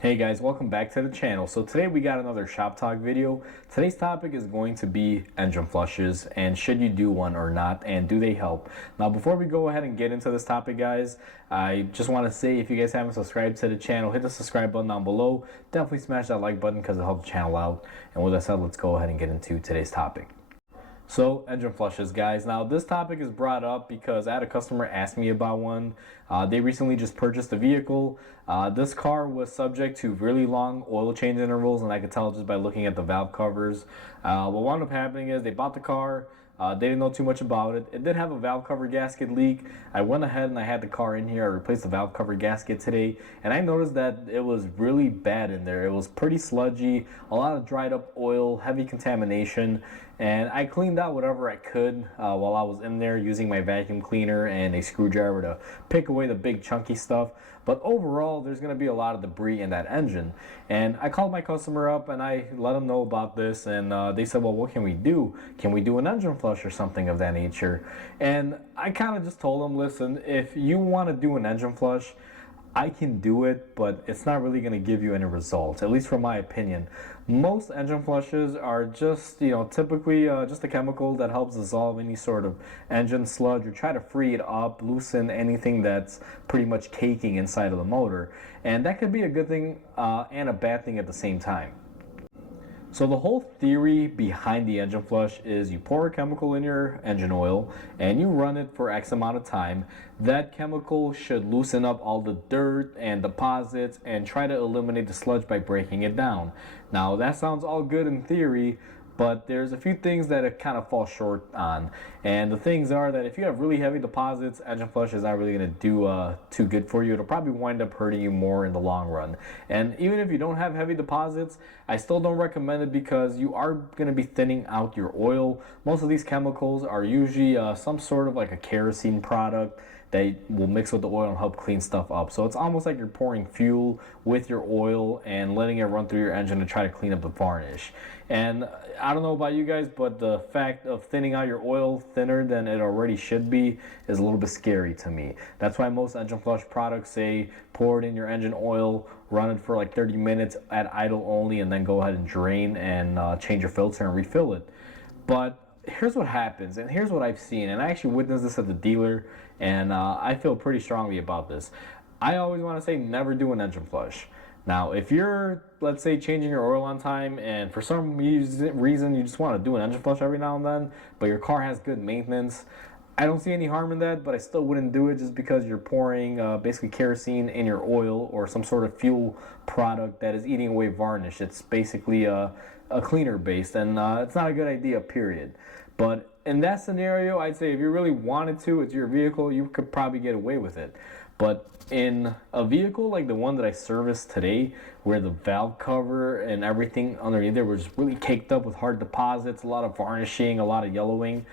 Hey guys, welcome back to the channel. So today we got another shop talk video. Today's topic is going to be engine flushes and should you do one or not, and do they help? Now before we go ahead and get into this topic guys, I just want to say if you guys haven't subscribed to the channel, hit the subscribe button down below. Definitely smash that like button because it helps the channel out. And with that said, let's go ahead and get into today's topic. So engine flushes guys, now this topic is brought up because I had a customer ask me about one. They recently just purchased a vehicle. This car was subject to really long oil change intervals, and I could tell just by looking at the valve covers. What wound up happening is they bought the car. They didn't know too much about it. It did have a valve cover gasket leak. I went ahead and I had the car in here. I replaced the valve cover gasket today, and I noticed that it was really bad in there. It was pretty sludgy, a lot of dried up oil, heavy contamination, and I cleaned out whatever I could while I was in there using my vacuum cleaner and a screwdriver to pick away the big chunky stuff. But overall, there's going to be a lot of debris in that engine. And I called my customer up and I let them know about this, and they said, well, what can we do? Can we do an engine flush or something of that nature? And I kind of just told them, listen, if you want to do an engine flush, I can do it, but it's not really going to give you any results, at least from my opinion. Most engine flushes are just, typically just a chemical that helps dissolve any sort of engine sludge or try to free it up, loosen anything that's pretty much caking inside of the motor. And that could be a good thing and a bad thing at the same time. So the whole theory behind the engine flush is you pour a chemical in your engine oil and you run it for X amount of time. That chemical should loosen up all the dirt and deposits and try to eliminate the sludge by breaking it down. Now that sounds all good in theory, but there's a few things that it kind of falls short on. And the things are that if you have really heavy deposits, engine flush is not really going to do too good for you. It'll probably wind up hurting you more in the long run. And even if you don't have heavy deposits, I still don't recommend it because you are going to be thinning out your oil. Most of these chemicals are usually some sort of like a kerosene product that will mix with the oil and help clean stuff up. So it's almost like you're pouring fuel with your oil and letting it run through your engine to try to clean up the varnish. And I don't know about you guys, but the fact of thinning out your oil thinner than it already should be is a little bit scary to me. That's why most engine flush products say pour it in your engine oil, run it for like 30 minutes at idle only, and then go ahead and drain and change your filter and refill it. But here's what happens, and here's what I've seen, and I actually witnessed this at the dealer, and I feel pretty strongly about this. I always want to say never do an engine flush. Now, if you're, let's say, changing your oil on time, and for some reason you just want to do an engine flush every now and then, but your car has good maintenance, I don't see any harm in that, but I still wouldn't do it just because you're pouring basically kerosene in your oil or some sort of fuel product that is eating away varnish. It's basically a cleaner based, and it's not a good idea, period. But in that scenario, I'd say if you really wanted to, it's your vehicle, you could probably get away with it. But in a vehicle like the one that I serviced today, where the valve cover and everything underneath there was really caked up with hard deposits, a lot of varnishing, a lot of yellowing,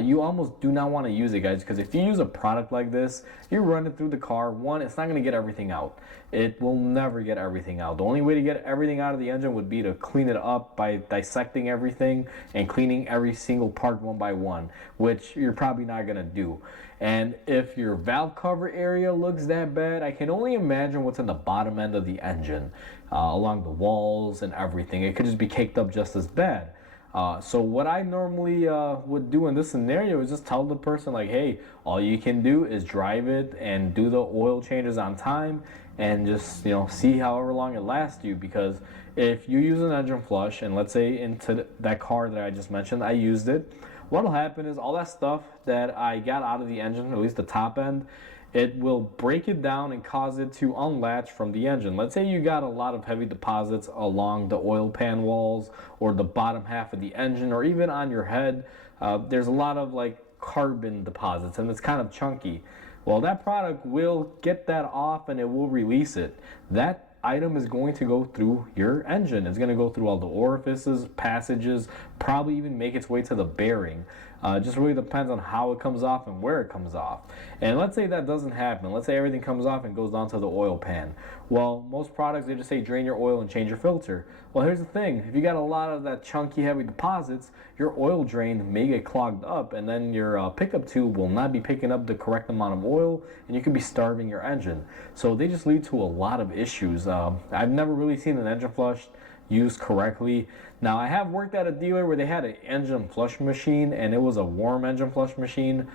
you almost do not want to use it, guys, because if you use a product like this, you run it through the car. One, it's not going to get everything out. It will never get everything out. The only way to get everything out of the engine would be to clean it up by dissecting everything and cleaning every single part one by one, which you're probably not going to do. And if your valve cover area looks that bad, I can only imagine what's in the bottom end of the engine, along the walls and everything. It could just be caked up just as bad. So what I normally would do in this scenario is just tell the person like, hey, all you can do is drive it and do the oil changes on time and just see however long it lasts you. Because if you use an engine flush, and let's say into that car that I just mentioned, I used it, what'll happen is all that stuff that I got out of the engine, at least the top end, it will break it down and cause it to unlatch from the engine. Let's say you got a lot of heavy deposits along the oil pan walls or the bottom half of the engine or even on your head. There's a lot of like carbon deposits and it's kind of chunky. Well, that product will get that off and it will release it. That item is going to go through your engine. It's going to go through all the orifices, passages, probably even make its way to the bearing. It just really depends on how it comes off and where it comes off. And let's say that doesn't happen. Let's say everything comes off and goes down to the oil pan. Well, most products, they just say drain your oil and change your filter. Well, here's the thing. If you got a lot of that chunky, heavy deposits, your oil drain may get clogged up, and then your pickup tube will not be picking up the correct amount of oil, and you could be starving your engine. So they just lead to a lot of issues. I've never really seen an engine flush used correctly. Now, I have worked at a dealer where they had an engine flush machine, and it was a warm engine flush machine.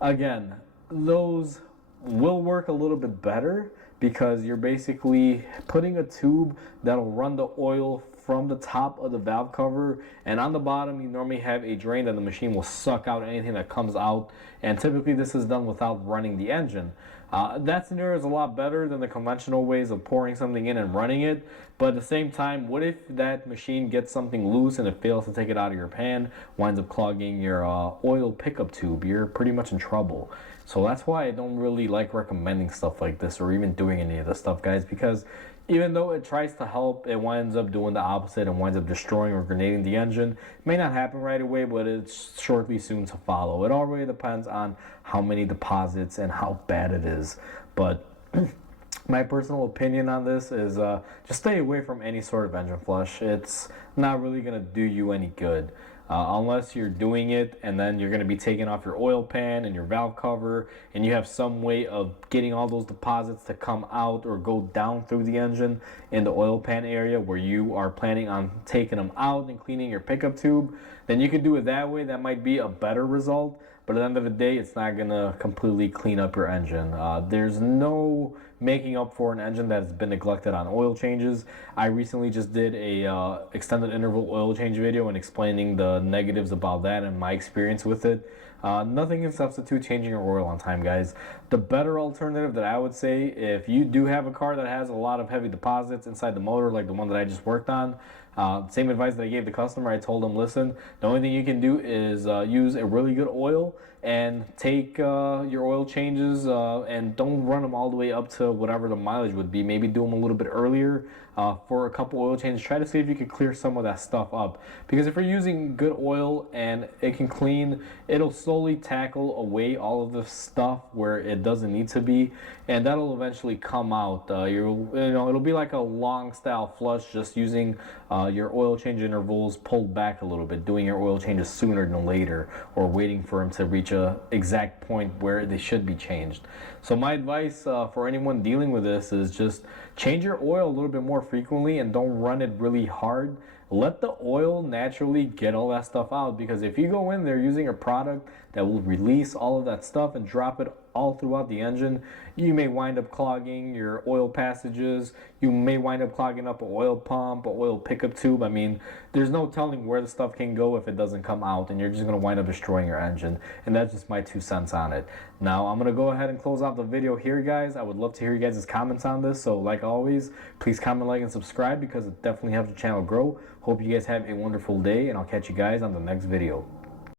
Again, those will work a little bit better because you're basically putting a tube that'll run the oil from the top of the valve cover, and on the bottom you normally have a drain that the machine will suck out anything that comes out, and typically this is done without running the engine. That scenario is a lot better than the conventional ways of pouring something in and running it, but at the same time, what if that machine gets something loose and it fails to take it out of your pan, winds up clogging your oil pickup tube? You're pretty much in trouble. So that's why I don't really like recommending stuff like this or even doing any of this stuff, guys, because even though it tries to help, it winds up doing the opposite and winds up destroying or grenading the engine. It may not happen right away, but it's shortly soon to follow. It all really depends on how many deposits and how bad it is. But my personal opinion on this is just stay away from any sort of engine flush. It's not really going to do you any good. Unless you're doing it and then you're going to be taking off your oil pan and your valve cover, and you have some way of getting all those deposits to come out or go down through the engine in the oil pan area where you are planning on taking them out and cleaning your pickup tube, then you can do it that way. That might be a better result, but at the end of the day, it's not going to completely clean up your engine. There's no making up for an engine that has been neglected on oil changes. I recently just did a extended interval oil change video and explaining the negatives about that and my experience with it. Nothing can substitute changing your oil on time, guys. The better alternative that I would say, if you do have a car that has a lot of heavy deposits inside the motor, like the one that I just worked on, same advice that I gave the customer. I told them, listen, the only thing you can do is use a really good oil and take your oil changes and don't run them all the way up to whatever the mileage would be. Maybe do them a little bit earlier for a couple oil changes. Try to see if you can clear some of that stuff up, because if you're using good oil and it can clean, it'll slowly tackle away all of the stuff where it doesn't need to be, and that'll eventually come out. It'll be like a long style flush, just using your oil change intervals pulled back a little bit, doing your oil changes sooner than later, or waiting for them to reach a exact point where they should be changed. So my advice for anyone dealing with this is just change your oil a little bit more frequently and don't run it really hard. Let the oil naturally get all that stuff out, because if you go in there using a product that will release all of that stuff and drop it all throughout the engine, you may wind up clogging your oil passages. You may wind up clogging up an oil pump, an oil pickup tube. I mean, there's no telling where the stuff can go if it doesn't come out, and you're just going to wind up destroying your engine. And that's just my 2 cents on it. Now, I'm going to go ahead and close out the video here, guys. I would love to hear you guys' comments on this. So like always, please comment, like, and subscribe, because it definitely helps the channel grow. Hope you guys have a wonderful day, and I'll catch you guys on the next video.